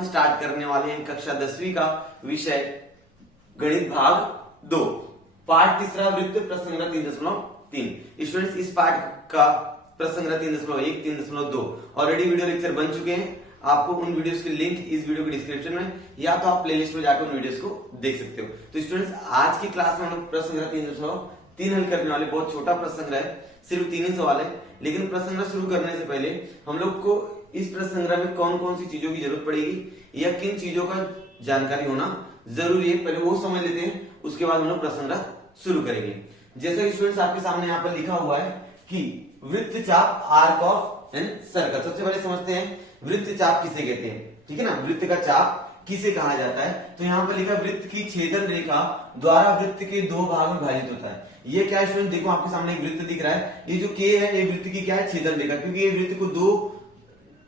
हम स्टार्ट करने वाले हैं कक्षा 10वीं का विषय गणित भाग 2 पाठ तीसरा वृत्त प्रसंग 3.3। स्टूडेंट्स इस पाठ का प्रसंग 3.1 3.2 ऑलरेडी वीडियो लेक्चर बन चुके हैं। आपको उन वीडियोस के लिंक इस वीडियो के डिस्क्रिप्शन में या तो आप प्लेलिस्ट में जाकर उन वीडियोस को देख सकते हो। तो स्टूडेंट्स आज की क्लास में हम लोग प्रसंग 3.3 हल करने वाले, बहुत छोटा प्रसंग है, सिर्फ 3 ही सवाल है। लेकिन प्रसंग शुरू करने से पहले हम लोग को इस प्रसंग में कौन कौन सी चीजों की जरूरत पड़ेगी या किन चीजों का जानकारी होना जरूरी है, पहले वो समझ लेते हैं, उसके बाद हम लोग प्रसंग शुरू करेंगे। जैसे कि स्टूडेंट्स आपके सामने यहाँ पर लिखा हुआ है कि वृत्तचाप आर्क ऑफ एन सर्कल। सबसे पहले समझते हैं वृत्तचाप किसे कहते हैं, ठीक है ना। वृत्त का चाप किसे कहा जाता है, तो यहाँ पर लिखा वृत्त की छेदन रेखा द्वारा वृत्त के दो भाग में विभाजित होता है। ये क्या है स्टूडेंट, देखो आपके सामने एक वृत्त दिख रहा है, ये जो के है ये वृत्त की क्या है, छेदन रेखा, क्योंकि ये वृत्त को दो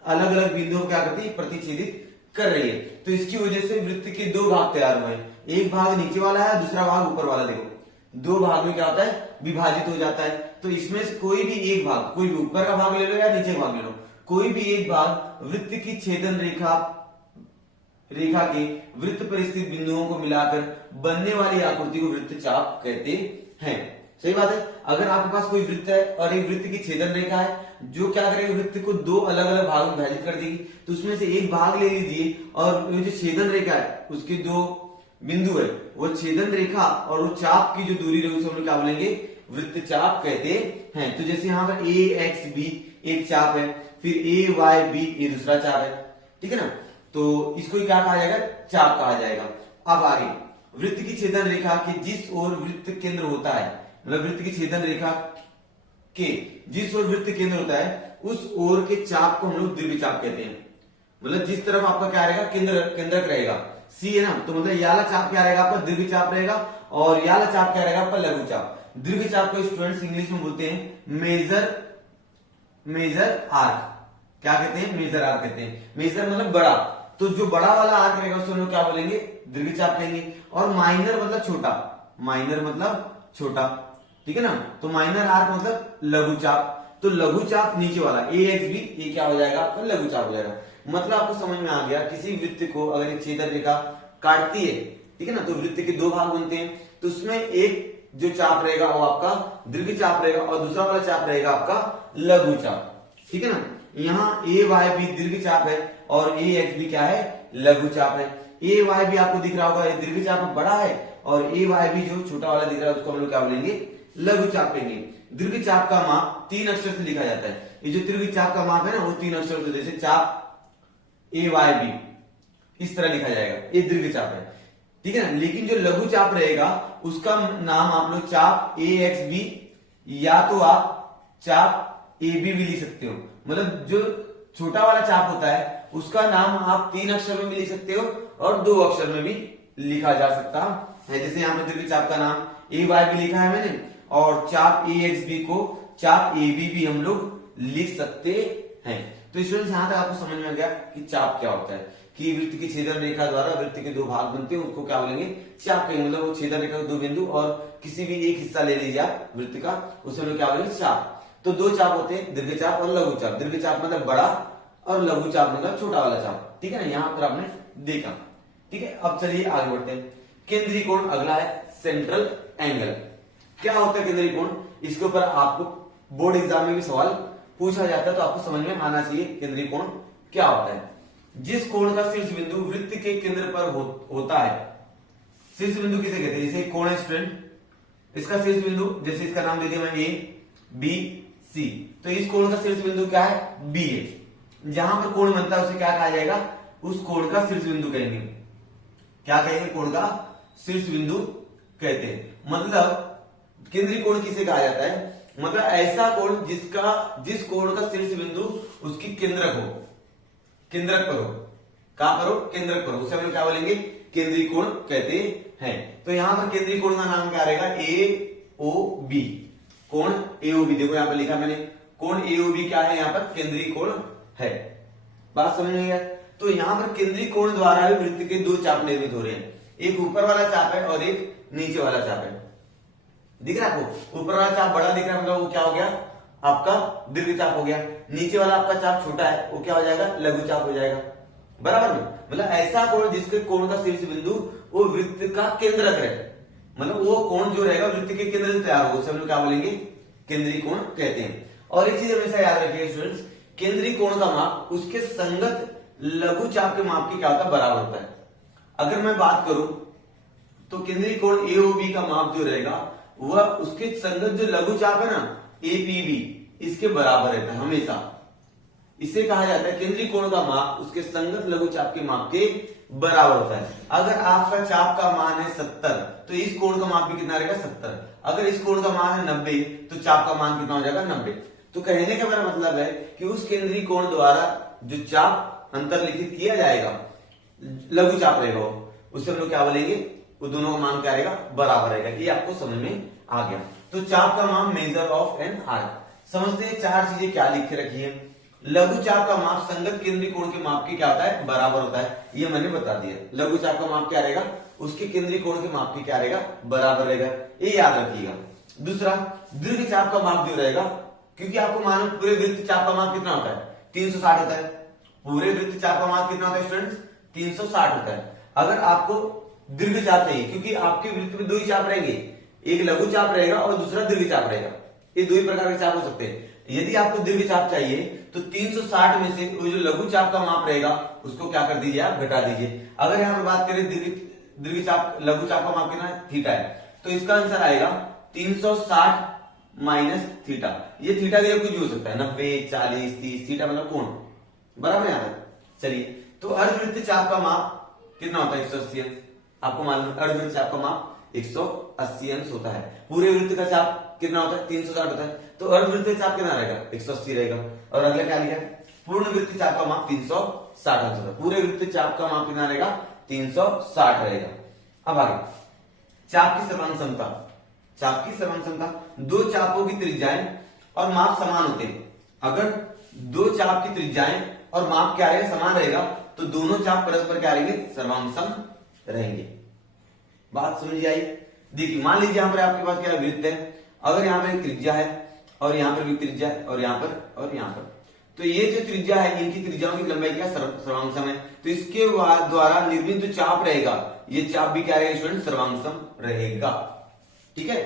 अलग अलग बिंदुओं क्या करती है, प्रतिच्छेदित कर रही है। तो इसकी वजह से वृत्त के दो भाग तैयार हुए हैं, एक भाग नीचे वाला है, दूसरा भाग ऊपर वाला। देखो दो भाग में क्या होता है, विभाजित हो जाता है। तो इसमें से कोई भी एक भाग, कोई भी ऊपर का भाग ले लो या नीचे का भाग ले लो, कोई भी एक भाग वृत्त की छेदन रेखा के वृत्त पर स्थित बिंदुओं को मिलाकर बनने वाली आकृति को वृत्तचाप कहते हैं। सही बात है। अगर आपके पास कोई वृत्त है और एक वृत्त की छेदन रेखा है जो क्या करेगी, वृत्त को दो अलग अलग भागों में विभाजित कर देगी, तो उसमें से एक भाग ले लीजिए और जो छेदन रेखा है उसके दो बिंदु है, वो छेदन रेखा और वो चाप की जो दूरी है उसे हम लोग क्या बोलेंगे, वृत्तचाप कहते हैं। तो जैसे यहाँ पर ए एक्स बी एक चाप है, फिर ए वाई बी ये दूसरा चाप है, ठीक है ना। तो इसको क्या कहा जाएगा, चाप कहा जाएगा। अब आगे वृत्त की छेदन रेखा के जिस ओर वृत्त केंद्र होता है, मतलब वृत्त की छेदन रेखा के जिस ओर वृत्त केंद्र होता है उस ओर के चाप को हम लोग दीर्घचाप कहते हैं। मतलब जिस तरफ आपका क्या रहेगा, केंद्रक रहेगा, सी है ना, तो मतलब याला चाप क्या रहेगा आपका, दीर्घचाप रहेगा, और याला चाप क्या रहेगा आपका, लघुचाप। दीर्घचाप को स्टूडेंट्स इंग्लिश में बोलते हैं मेजर आर्क। क्या कहते हैं, मेजर आर्क कहते हैं। मेजर मतलब बड़ा, तो जो बड़ा वाला आर्क रहेगा उसको हम लोग क्या बोलेंगे, दीर्घचाप कहेंगे। और माइनर मतलब छोटा, माइनर मतलब छोटा, ठीक है ना। तो माइनर आर्क मतलब लघुचाप। तो लघुचाप नीचे वाला ए एक्स बी ये क्या हो जाएगा आपका, लघुचाप हो जाएगा। मतलब आपको समझ में आ गया, किसी वृत्त को अगर एक छेदन रेखा काटती है, ठीक है ना, तो वृत्त के दो भाग बनते हैं, तो उसमें एक जो चाप रहेगा वो आपका दीर्घचाप रहेगा और दूसरा वाला चाप रहेगा आपका लघुचाप, ठीक है ना। यहाँ ए वाई बी दीर्घचाप है और ए एक्स बी क्या है, लघुचाप है। ए वाई बी आपको दिख रहा होगा, ये दीर्घचाप बड़ा है, और ए वाई बी जो छोटा वाला दिख रहा है उसको हम लोग क्या बोलेंगे, लघुचाप लेंगे। दीर्घचाप का माप 3 अक्षर से लिखा जाता है। ये जो दीर्घचाप का माप है ना वो 3 अक्षर से, जैसे चाप ए वाई बी इस तरह लिखा जाएगा, ये दीर्घचाप है, ठीक है ना। लेकिन जो लघुचाप रहेगा उसका नाम आप लोग चाप ए एक्स बी या तो आप चाप ए बी भी लिख सकते हो। मतलब जो छोटा वाला चाप होता है उसका नाम आप 3 अक्षर में भी लिख सकते हो और 2 अक्षर में भी लिखा जा सकता है। जैसे यहाँ पे दीर्घचाप का नाम ए वाई बी लिखा है मैंने, और चाप ए एक्स बी को चाप ए बी भी हम लोग लिख सकते हैं। तो स्टूडेंट्स यहाँ तक आपको समझ में आ गया कि चाप क्या होता है, कि वृत्त की छेदन रेखा द्वारा वृत्त के दो भाग बनते हैं, उनको क्या बोलेंगे, चाप कहेंगे। मतलब वो छेदन रेखा के दो बिंदु और किसी भी एक हिस्सा ले लीजिए आप वृत्त का, उसे हम लोग क्या बोलेंगे, चाप। तो दो चाप होते हैं, दीर्घचाप और लघुचाप। दीर्घचाप मतलब बड़ा और लघुचाप मतलब छोटा वाला चाप, ठीक है ना। यहाँ पर आपने देखा, ठीक है। अब चलिए आगे बढ़ते हैं। केंद्रीय कोण अगला है, सेंट्रल एंगल। क्या होता है केंद्रीय कोण, इसके ऊपर आपको बोर्ड एग्जाम में भी सवाल पूछा जाता है, तो आपको समझ में आना चाहिए केंद्रीय कोण क्या होता है। जिस कोण का शीर्ष बिंदु वृत्त के केंद्र पर होता है, शीर्ष बिंदु किसे कहते हैं, जैसे कोण है स्टूडेंट, इसका शीर्ष बिंदु, जैसे इसका नाम दे दिया मैं ए बी सी, तो इस कोण का शीर्ष बिंदु क्या है, बी है। जहां पर कोण बनता है उसे क्या कहा जाएगा, उस कोण का शीर्ष बिंदु कहेंगे। क्या कहेंगे, कोण का शीर्ष बिंदु कहते हैं। मतलब केंद्रीय कोण किसे कहा जाता है, मतलब ऐसा कोण जिस कोण का शीर्ष बिंदु उसकी केंद्रक हो, केंद्रक पर हो, कहां पर हो, केंद्रक पर हो, उसे हम क्या बोलेंगे, केंद्रीय कोण कहते हैं। तो यहां पर केंद्रीय कोण का नाम क्या रहेगा, ए ओ बी, कोण ए ओ बी। देखो यहां पर लिखा मैंने, कोण ए ओ बी क्या है, यहां पर केंद्रीय कोण है। बात समझ में आई। तो यहां पर केंद्रीय कोण द्वारा भी वृत्त के दो चाप निर्मित हो रहे हैं, एक ऊपर वाला चाप है और एक नीचे वाला चाप है। दिख रहा है आपको, ऊपर वाला चाप बड़ा दिख रहा है, मतलब वो क्या हो गया आपका दीर्घचाप हो गया। नीचे वाला आपका चाप छोटा है, वो क्या हो जाएगा, लघुचाप हो जाएगा। बराबर में, मतलब ऐसा कोण जिसके कोण का शीर्ष बिंदु वो वृत्त का केंद्रक रहे, मतलब वो कोण जो रहेगा वृत्त के केंद्र से तैयार होगा, उसे हम लोग क्या बोलेंगे, केंद्रीय कोण कहते हैं। और एक चीज हमेशा याद रखिए स्टूडेंट्स, केंद्रीय कोण का माप उसके संगत लघु चाप के माप के क्या होता है, बराबर होता है। अगर मैं बात करूं तो केंद्रीय कोण एओबी का माप जो रहेगा वह उसके संगत जो लघु चाप है ना एपीबी, इसके बराबर रहता है हमेशा। इसे कहा जाता है केंद्रीय कोण का माप उसके संगत लघु चाप के माप के बराबर होता है। अगर आपका चाप का मान है 70 तो इस कोण का माप भी कितना रहेगा, 70। अगर इस कोण का मान है 90 तो चाप का मान कितना हो जाएगा, 90। तो कहने का मेरा मतलब है कि उस केंद्रीय कोण द्वारा जो चाप अंतर्लिखित किया जाएगा, लघु चाप रहेगा, उससे हम लोग क्या बोलेंगे, वो दोनों का मान क्या रहेगा, बराबर रहेगा। ये आपको समझ में आ गया। तो चाप का माप मेजर ऑफ एन आर्क, समझते हैं चार चीजें क्या लिख के रखी है। लघु चाप का माप संगत केंद्रीय कोण के माप के क्या होता है, बराबर होता है, ये मैंने बता दिया। लघु चाप का माप क्या रहेगा, उसके केंद्रीय कोण के माप के क्या रहेगा, बराबर रहेगा, ये याद रखिएगा। दूसरा, दीर्घ चाप का माप जो रहेगा, क्योंकि आपको मालूम पूरे वृत्त चाप का माप कितना होता है, 360 होता है। पूरे वृत्त चाप का माप कितना होता है स्टूडेंट्स, 360 होता है। अगर आपको दीर्घ चाप चाहिए, क्योंकि आपके वृत्त में दो ही चाप रहेंगे, एक लघु चाप रहेगा और दूसरा दीर्घ चाप रहेगा, ये दो ही प्रकार के चाप हो सकते हैं। यदि आपको दीर्घ चाप चाहिए तो 360 में से वो जो लघु चाप का माप रहेगा उसको क्या कर दीजिए, आप घटा दीजिए। अगर यहाँ पर बात करें दीर्घ चाप लघु चाप का माप कितना है, थीटा है, तो इसका आंसर आएगा 360 माइनस थीटा। ये थीटा की कुछ भी हो सकता है, 90, 40, 30, थीटा मतलब कोण, बराबर यहाँ पर। चलिए, तो अर्धवृत्त चाप का माप कितना होता है, 180 अंश। आपको मालूम है अर्धवृत्त चाप का माप 180 अंश होता है। पूरे वृत्त का चाप कितना होता है, 360 होता है, तो अर्धवृत्त चाप कितना रहेगा, 180 रहेगा। और अगला क्या लिखा है, पूर्ण वृत्त चाप का माप 360 अंश होता है। पूरे वृत्त चाप का माप कितना रहेगा, 360 रहेगा। अब आगे, चाप की सर्वांग क्षमता। चाप की सर्वांग क्षमता, दो चापों की त्रिज्याएं और माप समान होते हैं। अगर दो चाप की त्रिज्याएं और माप क्या रहेगा, समान रहेगा, तो दोनों चाप परस्पर क्या रहेंगे, सर्वांगसम रहेंगे। बात समझ आई। देखिए, मान लीजिए यहां पर आपके पास क्या वृत्त है, अगर यहाँ पर एक त्रिज्या है और यहाँ पर भी त्रिज्या है और यहाँ पर और यहाँ पर, तो ये जो त्रिज्या है इनकी त्रिज्याओं की लंबाई क्या, सर्वांगसम है, तो इसके द्वारा निर्मित जो चाप रहेगा ये चाप भी क्या रहेगा स्टूडेंट, सर्वांगसम रहेगा। ठीक है,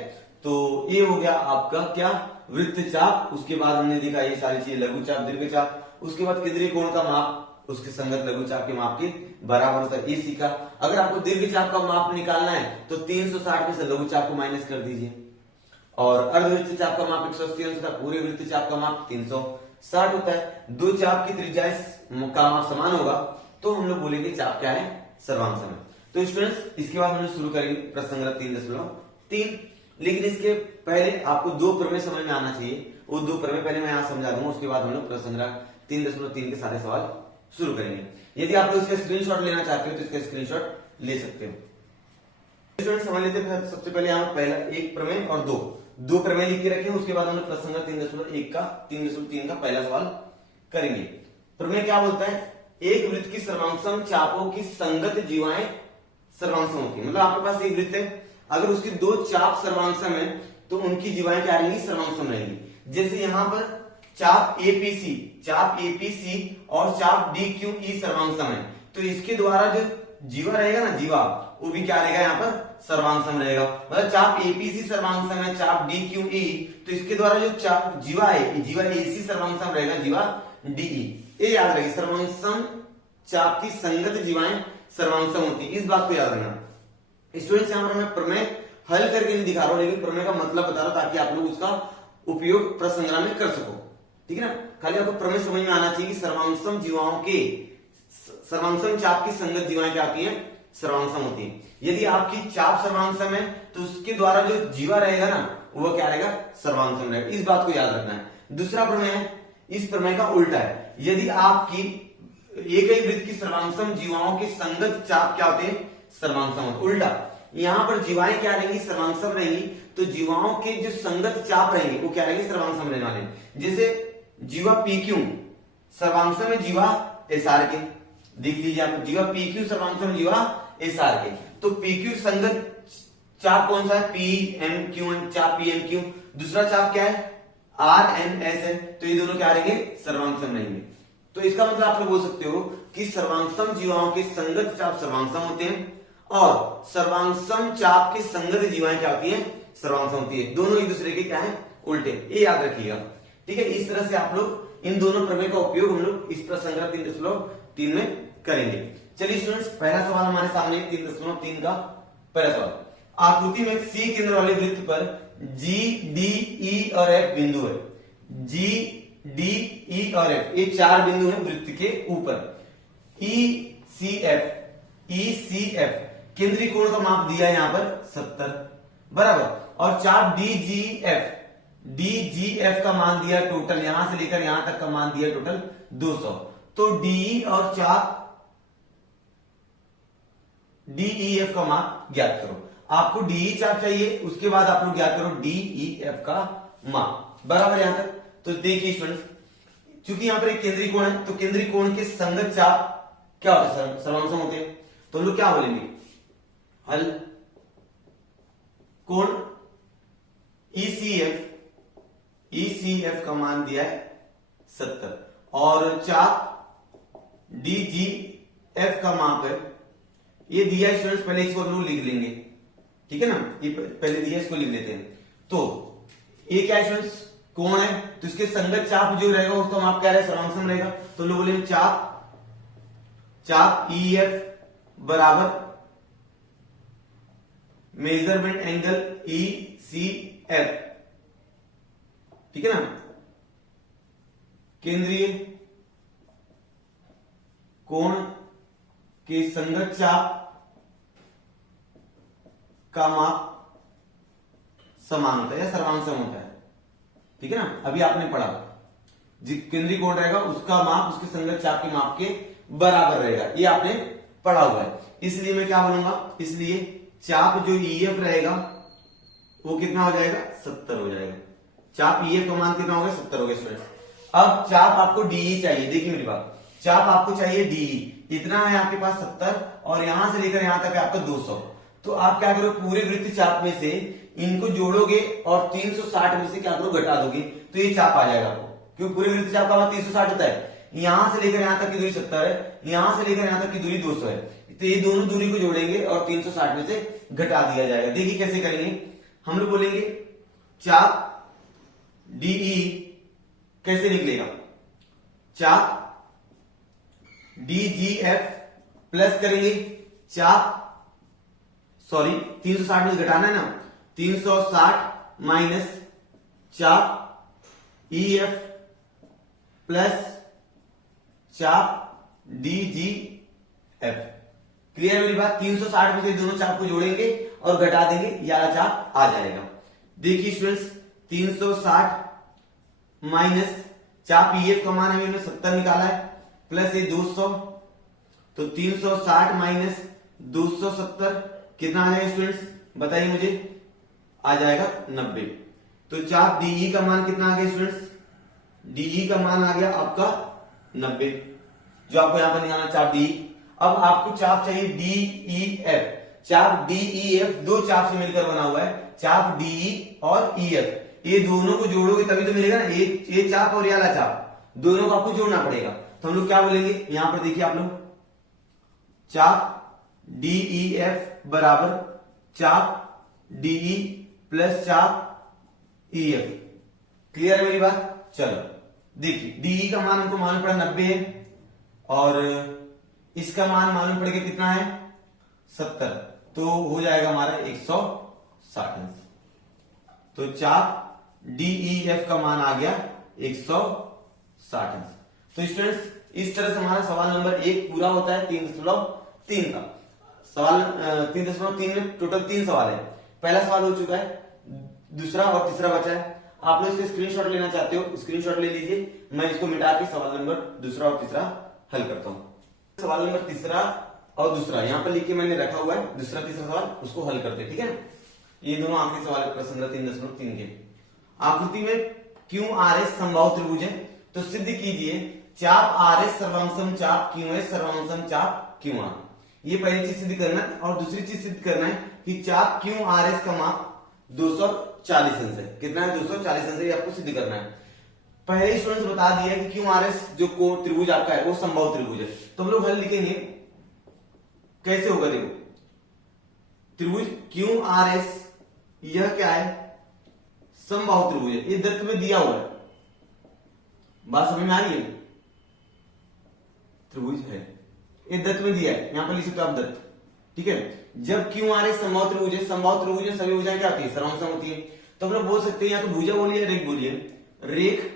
तो ये हो गया आपका क्या, वृत्त चाप। उसके बाद हमने देखा ये सारी चीजें, लघु चाप, दीर्घ चाप। उसके बाद केंद्रीय कोण का माप उसके संगत लघु चाप के माप के बराबर होता है, ये सीखा। अगर आपको दीर्घ चाप का माप निकालना है तो 360 में से लघु चाप को माइनस कर दीजिए। और अर्धवृत्त चाप का माप 180 अंश होता है, पूरे वृत्त चाप का माप 360 होता है। दो चाप की त्रिज्या का माप समान होगा तो हम लोग बोलेंगे चाप क्या है, सर्वांगसम है। तो स्टूडेंट्स, इसके बाद हम लोग शुरू करेंगे प्रश्न संग्रह 3.3। लेकिन इसके पहले आपको दो प्रमेय समझ में आना चाहिए। वो दो प्रमेय पहले मैं यहाँ समझा दूंगा, उसके बाद हम लोग प्रश्न संग्रह 3.3 के सारे सवाल शुरू करेंगे। यदि आप लोग इसका स्क्रीनशॉट लेना चाहते हो तो इसका स्क्रीनशॉट ले सकते हो। स्टूडेंट समझ लेते हैं। सबसे पहले यहाँ पहला एक प्रमेय और दो प्रमेय लिख के रखे, उसके बाद हम लोग प्रश्न संग्रह 3.1 का पहला सवाल करेंगे। प्रमेय क्या बोलता है, एक वृत्त की सर्वांगसम चापों की संगत जीवाएं सर्वांगसम होती है। मतलब आपके पास एक वृत्त है, अगर उसकी दो चाप सर्वांगसम है तो उनकी जीवाएं क्या रहेंगी, सर्वांगसम रहेंगी। जैसे यहां पर चाप एपीसी और चाप डीक्यूई सर्वांगसम है, तो इसके द्वारा जो जीवा रहेगा ना, जीवा, वो भी क्या रहेगा, यहाँ पर सर्वांगसम रहेगा। मतलब चाप एपीसी सर्वांगसम है, चाप डीक्यूई, तो इसके द्वारा जो चाप जीवा है, जीवा एसी सर्वांगसम रहेगा, जीवा डीई। ये याद रखिए, सर्वांगसम चाप की संगत जीवाएं सर्वांगसम होती है, इस बात को याद रखना। स्टूडेंट्स, यहाँ पर मैं प्रमेय हल करके नहीं दिखा रहा हूं, लेकिन प्रमेय का मतलब बता रहा हूं ताकि आप लोग उसका उपयोग प्रश्न संग्रह में कर सको। ठीक है ना, खाली आपको प्रमेय समझ में आना चाहिए कि सर्वांगसम जीवाओं के, सर्वांगसम चाप की संगत जीवाएं क्या आती है, सर्वांगसम होती है। यदि आपकी चाप सर्वांगसम है तो उसके द्वारा जो जीवा रहेगा ना, वो क्या रहेगा, सर्वांगसम रहेगा, इस बात को याद रखना है। दूसरा प्रमेय है, इस प्रमेय का उल्टा है। यदि आपकी एक ही वृत्त की सर्वांगसम जीवाओं के संगत चाप क्या होते हैं, सर्वांगसम होते, उल्टा। यहां पर जीवाएं क्या रहेंगी, सर्वांगसम रहेंगी, तो जीवाओं के जो संगत चाप रहेंगे वो क्या रहेंगे, सर्वांगसम रहने वाले। जैसे जीवा पीक्यू सर्वांगसम है जीवा एसआर के, देख लीजिए आप, जीवा पीक्यू सर्वांगसम जीवा एसआर के, तो पीक्यू संगत चाप कौन सा है, पीएमक्यू, चाप पीएमक्यू। दूसरा चाप क्या है, आरएनएस है, तो ये दोनों क्या रहेंगे, सर्वांगसम रहेंगे। तो इसका मतलब आप लोग बोल सकते हो कि सर्वांगसम जीवाओं के संगत चाप सर्वांगसम होते हैं और सर्वांगसम चाप के संगत जीवाएं क्या होती हैं, सर्वांगसम होती है। दोनों एक दूसरे के क्या है, उल्टे। ये याद रखिएगा, ठीक है। इस तरह से आप लोग इन दोनों प्रमेय का उपयोग हम लोग इस प्रश्न संग्रह 3.3 में करेंगे। चलिए स्टूडेंट्स, पहला सवाल हमारे सामने 3.3 का पहला सवाल। आकृति में सी केंद्र वाले वृत्त पर जी, डी, ई और एफ बिंदु है। जी, डी, ई और एफ ये 4 बिंदु हैं वृत्त के ऊपर। ई सी एफ केंद्रीय कोण का माप दिया है यहां पर 70 बराबर। और चाप डी जी एफ का मान दिया टोटल, यहां से लेकर यहां तक का मान दिया टोटल 200। तो डी और चाप DEF का मान ज्ञात करो। आपको DE चाप चाहिए, उसके बाद आप लोग ज्ञात करो DEF का मान, बराबर यहां तक। तो देखिए स्टूडेंट्स, चूंकि यहां पर एक केंद्रीय कोण है तो केंद्रीय कोण के संगत चाप क्या होता है, सर्वांगसम होते हैं। तो हम लोग क्या बोलेंगे, हल कोण ECF का मान दिया है 70 और चाप DGF का माप है, ये दिया है स्टूडेंट्स, पहले इसको हम लोग लिख लेंगे, ठीक है ना। ये पहले दिया, इसको लिख लेते हैं। तो ये क्या है स्टूडेंट्स, कोण है, तो इसके संगत चाप जो रहेगा उसका माप क्या रहेगा, सर्वांगसम रहेगा। तो लोग बोलेंगे चाप EF बराबर मेजरमेंट एंगल ECF, ठीक है ना। केंद्रीय कोण के संगत चाप का माप समान होता है या सर्वांगसम होता है, ठीक है ना। अभी आपने पढ़ा केंद्रीय कोण रहेगा उसका माप उसके संगत चाप के माप के बराबर रहेगा, ये आपने पढ़ा हुआ है। इसलिए मैं क्या बोलूंगा, इसलिए चाप जो EF रहेगा वो कितना हो जाएगा, 70 हो जाएगा। चाप EF का मान कितना होगा, 70 हो गया स्टूडेंट। अब चाप आपको DE चाहिए, देखिए मेरी बात, चाप आपको चाहिए DE, इतना है आपके पास 70 और यहां से लेकर यहां तक है आपका 200। तो आप क्या करो, पूरे वृत्त चाप में से इनको जोड़ोगे और 360 में से क्या करो, घटा दोगे, तो ये चाप आ जाएगा आपको, क्योंकि पूरे वृत्त चाप का मान 360 होता है। यहां से लेकर यहां तक की दूरी 70 है, यहां से लेकर यहां तक की दूरी 200 है, तो ये दोनों दूरी को जोड़ेंगे और 360 में से घटा दिया जाएगा। देखिए कैसे करेंगे, हम लोग बोलेंगे चाप DE कैसे निकलेगा, चाप DGF प्लस करेंगे चाप 360 में घटाना है ना, 360 माइनस चाप EF प्लस चाप DGF। क्लियर मेरी बात, 360 में से दोनों चाप को जोड़ेंगे और घटा देंगे, यह चाप आ जाएगा। देखिए स्टूडेंट्स, 360 माइनस चाप EF का मान हमने 70 निकाला है, प्लस ये 200, तो 360 माइनस 270 कितना आ जाएगा स्टूडेंट्स, बताइए मुझे, आ जाएगा 90। तो चाप DE का मान कितना आ गया स्टूडेंट्स, DE का मान आ गया आपका 90, जो आपको यहां पर निकालना चाप DE। अब आपको चाप चाहिए DEF, चाप DEF दो चाप से मिलकर बना हुआ है, चाप DE और EF, ये दोनों को जोड़ोगे तभी तो मिलेगा ना, ये चाप और ये वाला चाप, दोनों को आपको जोड़ना पड़ेगा। तो हम लोग क्या बोलेंगे, यहां पर देखिए आप लोग, चाप DEF बराबर चाप DE प्लस चाप EF। क्लियर है मेरी बात। चलो देखिए, DE का मान हमको मालूम पड़ा 90 है और इसका मान मालूम पड़ गया कितना है, 70, तो हो जाएगा हमारा 160 अंश। तो चाप DEF का मान आ गया 160 अंश। तो स्टूडेंट्स, इस तरह से हमारा सवाल नंबर 1 पूरा होता है 3.3 का। सवाल 3.3 में टोटल 3 सवाल है। पहला सवाल हो चुका है, दूसरा और तीसरा बचा है। आप लोग इसके स्क्रीनशॉट लेना चाहते हो, स्क्रीनशॉट ले लीजिए, मैं इसको मिटा के सवाल नंबर दूसरा और तीसरा हल करता हूं। सवाल नंबर तीसरा और दूसरा यहां पर लिख के मैंने रखा हुआ है, दूसरा तीसरा सवाल उसको हल करते हैं, ठीक है। ये दोनों आखिरी सवाल है प्रश्न 3.3 के। आकृति में QRS समबाहु त्रिभुज है, तो सिद्ध कीजिए चाप RS सर्वांगसम चाप QS सर्वांगसम चाप QR। ये पहली चीज सिद्ध करना है और दूसरी चीज सिद्ध करना है कि चाप QRS का माप 240 अंश है। कितना है, 240 अंश है, ये आपको सिद्ध करना है। पहले स्टूडेंट्स बता दिया कि क्यू आर एस जो कोण त्रिभुज आपका है वो समबाहु त्रिभुज है। तो हम लोग हल लिखेंगे, कैसे होगा देखो, त्रिभुज क्यू आर एस यह क्या है, समबाहु त्रिभुज है, ये दत्त में दिया हुआ है, बात समझ में आ रही है, त्रिभुज है, ये दत्त में दिया है, यहां पर लिख सकते हो आप दत्त, ठीक है। जब क्यू आर एस समबाहु त्रिभुज है, समबाहु त्रिभुज में सभी भुजाएं क्या होती है, सर्वांगसम होती है। तो हम लोग बोल सकते हैं या तो भुजा बोलिए रेख बोलिए, रेख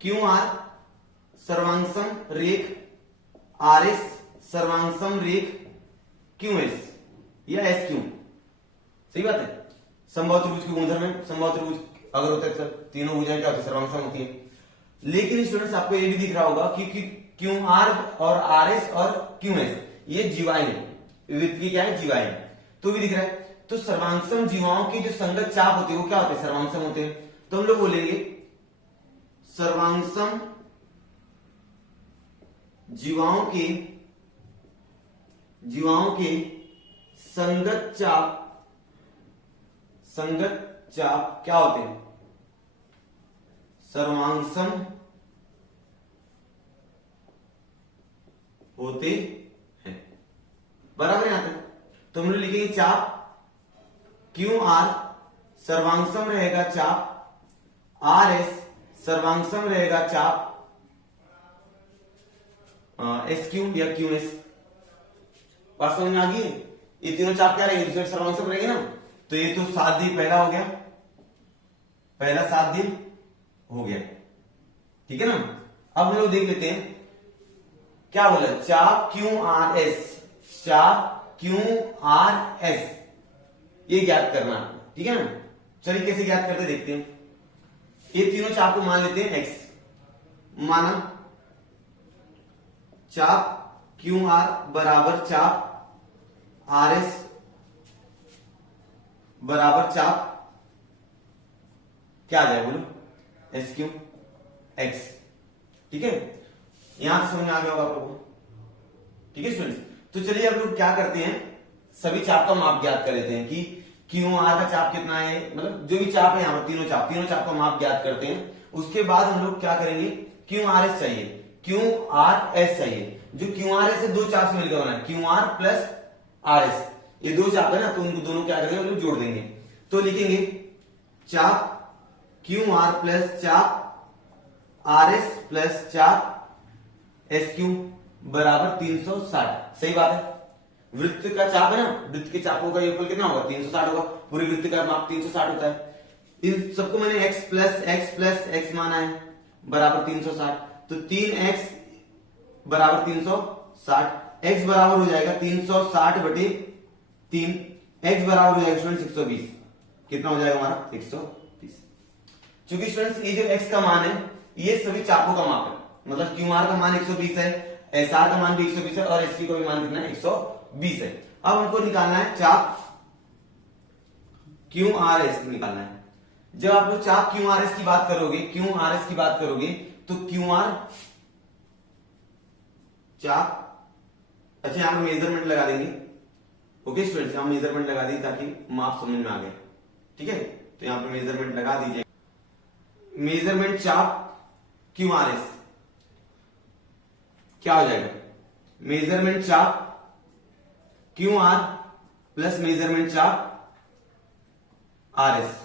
क्यू आर सर्वांगसम रेख आर एस सर्वांगसम रेख क्यू एस या एस क्यू, सही बात है। समबाहु त्रिभुज के गुणधर्म है, समबाहु त्रिभुज अगर होता है तो तीनों भुजाएं क्या होती है, सर्वांगसम होती है। लेकिन स्टूडेंट्स आपको ये भी दिख रहा होगा कि क्यू आर और आर एस और क्यू एस ये जीवाएं हैं, वृत्त की क्या है, जीवाएं, तो भी दिख रहा है। तो सर्वांगसम जीवाओं की जो संगत चाप होती है वो क्या होते हैं, सर्वांगसम होते हैं। तो हम लोग बोलेंगे सर्वांगसम जीवाओं के संगत चाप क्या होते हैं, सर्वांगसम होते हैं, बराबर यहां तक। तो हम लोग लिखेंगे चाप क्यू आर सर्वांगसम रहेगा चाप आर एस सर्वांगसम रहेगा चाप एस क्यू या क्यू एस, बात समझ में आ गई है। ये तीनों चाप क्या रहेंगे, दूसरे सर्वांगसम रहेंगे ना। तो ये तो साध्य पहला हो गया, पहला साध्य हो गया, ठीक है ना। अब हम लोग देख लेते हैं क्या बोला, चाप क्यू आर एस, चाप क्यू आर एस ये ज्ञात करना, ठीक है ना। चलिए कैसे ज्ञात करते देखते हैं। ये तीनों चाप को मान लेते हैं एक्स, माना चाप क्यू आर बराबर चाप आर एस बराबर चाप क्या आ जाए बोलो, एस क्यू एक्स, ठीक है। यहां से समझ में आ गया होगा आप लोगों को, ठीक है स्टूडेंट्स। तो चलिए अब लोग क्या करते हैं, सभी चाप का माप ज्ञात कर लेते हैं कि क्यू आर का चाप कितना है, मतलब जो भी चाप है यहाँ पर तीनों चाप का माप ज्ञात करते हैं। उसके बाद हम लोग क्या करेंगे, क्यू आर एस चाहिए, क्यू आर एस चाहिए, जो क्यू आर एस है दो चाप से मिलकर बना है, Q R plus R S, ये दो चाप है ना, तो उनको दोनों क्या करेंगे, लोग जोड़ देंगे। तो लिखेंगे चाप क्यू आर प्लस चाप आर एस प्लस चाप एस क्यू बराबर 360, सही बात है। वृत्त का चाप है ना, वृत्त के चापों का योगफल कितना होगा, 360 होगा, पूरे वृत्त का माप 360 होता है। इन सबको मैंने x प्लस x माना है बराबर 360, तो 3x बराबर 360, x बराबर हो जाएगा 360 बटे 3, x बराबर हो जाएगा स्टूडेंट 120, कितना हो जाएगा हमारा 120। चूंकि स्टूडेंट्स ये जो x का मान है ये सभी चापों का माप है, मतलब क्यू आर का मान 120 है, एस आर का मान भी 120 है और एस क्यू का भी मान कितना है 120 है। अब हमको निकालना है चाप क्यू आर एस निकालना है। जब आप लोग चाप क्यू आर एस की बात करोगे, क्यू आर एस की बात करोगे तो क्यू आर चाप, अच्छा यहां पर मेजरमेंट लगा देंगे, ओके स्टूडेंट्स, यहां मेजरमेंट लगा दी ताकि माप समझ में आ गए, ठीक है। तो यहां पर मेजरमेंट लगा दीजिए, मेजरमेंट चाप क्यू आर एस क्या हो जाएगा, मेजरमेंट चाप क्यू आर प्लस मेजरमेंट चाप आर एस,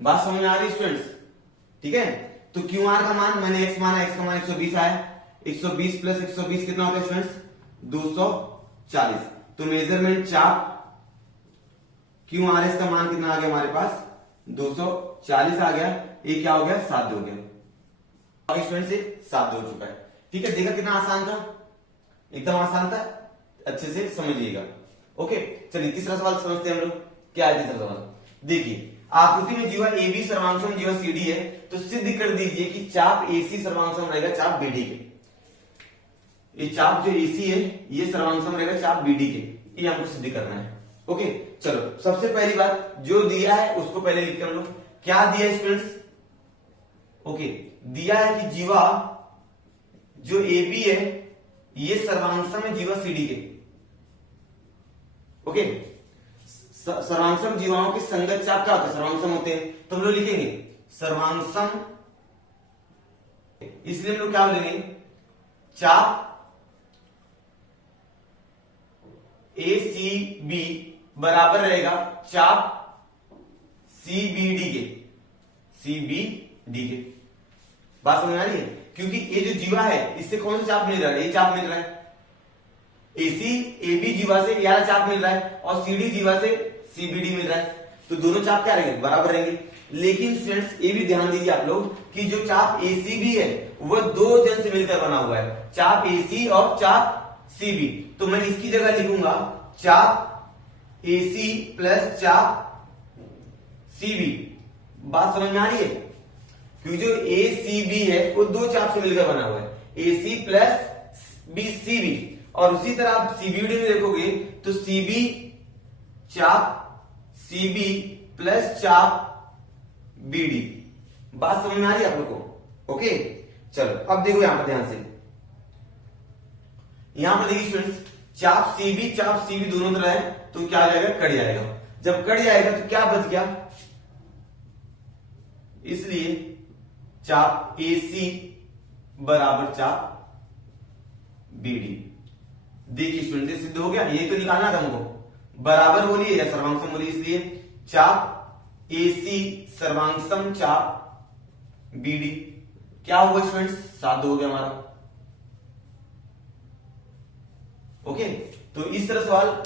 बात समझ में आ रही स्टूडेंट्स, ठीक है। तो क्यू आर का मान मैंने x माना, x का मान 120 आया, 120 प्लस 120 कितना होता है स्टूडेंट्स 240। तो मेजरमेंट चाप क्यू आर एस का मान कितना आ गया हमारे पास 240 आ गया, ये क्या हो गया साध्य हो गया, स्टूडेंट से साध्य हो चुका है, ठीक है। देखा कितना आसान था, एकदम आसान था, अच्छे से समझिएगा, ओके। चलिए तीसरा सवाल समझते हैं हम लोग, क्या है तीसरा सवाल, देखिए आकृति में जीवा AB सर्वांगसम जीवा CD है, तो सिद्ध कर दीजिए कि चाप AC सर्वांगसम रहेगा चाप BD के। ये चाप जो AC है ये सर्वांगसम रहेगा चाप BD के, ये हमको सिद्ध करना है, ओके। चलो सबसे पहली बात जो दिया है उसको पहले लिखते हैं हम लोग, क्या दिया है स्टूडेंट्स, ओके, दिया है कि जीवा जो AB है ये सर्वांगसम है जीवा CD के, ओके। सर्वांगसम जीवाओं के संगत चाप क्या होते हैं, सर्वांगसम होते हैं। तो हम लोग लिखेंगे सर्वांगसम, इसलिए हम लोग क्या बोलेंगे, चाप ACB बराबर रहेगा चाप CBD के, CBD के। बात समझ आ रही है? क्योंकि ये जो जीवा है इससे कौन सा चाप मिल रहा है, ये चाप मिल रहा है, AB जीवा से ये चाप मिल रहा है और CD जीवा से CBD मिल रहा है, तो दोनों चाप क्या रहेंगे, बराबर रहेंगे। लेकिन स्टूडेंट्स ये भी ध्यान दीजिए आप लोग कि जो चाप ACB है वो दो जन से मिलकर बना हुआ है, चाप AC और चाप CB। तो मैं इसकी जगह लिखूंगा चाप AC प्लस चाप CB। बात समझ में आ रही है? क्योंकि जो ACB है वो दो चाप से मिलकर बना हुआ है, AC प्लस CB। और उसी तरह आप CBD में देखोगे तो CB चाप CB प्लस चाप BD। बात समझ में आ रही है आप लोग को? ओके, चलो अब देखो यहां पर ध्यान से, यहां पर देखिए स्टूडेंट्स, चाप CB दोनों तरह है, तो क्या आ जाएगा, कट जाएगा। जब कट जाएगा तो क्या बच गया, इसलिए चाप AC बराबर चाप BD। देखिए स्टूडेंट, सिद्ध हो गया। ये तो निकालना था हमको, बराबर बोलिए या सर्वांगसम बोलिए, इसलिए चाप AC सर्वांगसम चाप BD। क्या हुआ स्टूडेंट्स, 7 हो गया हमारा। ओके, तो इस तरह सवाल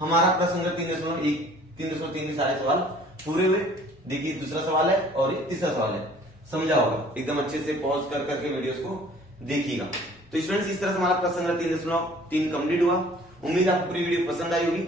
हमारा प्रश्न नंबर 3.3 के सारे सवाल पूरे हुए। देखिए दूसरा सवाल है और ये तीसरा सवाल है, समझा होगा, एकदम अच्छे से पॉज कर करके वीडियोस को देखिएगा। तो स्टूडेंट्स इस तरह से हमारा प्रश्न नंबर 3.3 कंप्लीट हुआ। उम्मीद आपको पूरी वीडियो पसंद आई होगी।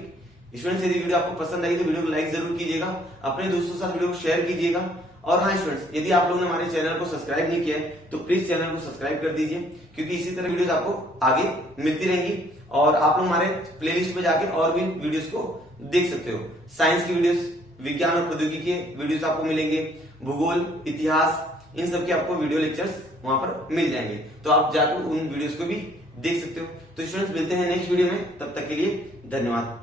स्टूडेंट्स यदि वीडियो आपको पसंद आई तो वीडियो को लाइक जरूर कीजिएगा, अपने दोस्तों के साथ वीडियो को शेयर कीजिएगा। और हाँ स्टूडेंट्स, यदि आप लोगों ने हमारे चैनल को सब्सक्राइब नहीं किया है तो प्लीज चैनल को सब्सक्राइब कर दीजिए, क्योंकि इसी तरह वीडियोस आपको आगे मिलती रहेंगी। और आप लोग हमारे प्लेलिस्ट पे जाके और भी वीडियोस को देख सकते हो। साइंस की वीडियोस, विज्ञान और प्रौद्योगिकी के वीडियोस आपको मिलेंगे, भूगोल, इतिहास, इन सब के आपको वीडियो लेक्चर्स वहां पर मिल जाएंगे, तो आप जाकर उन वीडियोस को भी देख सकते हो। तो स्टूडेंट्स मिलते हैं नेक्स्ट वीडियो में, तब तक के लिए धन्यवाद।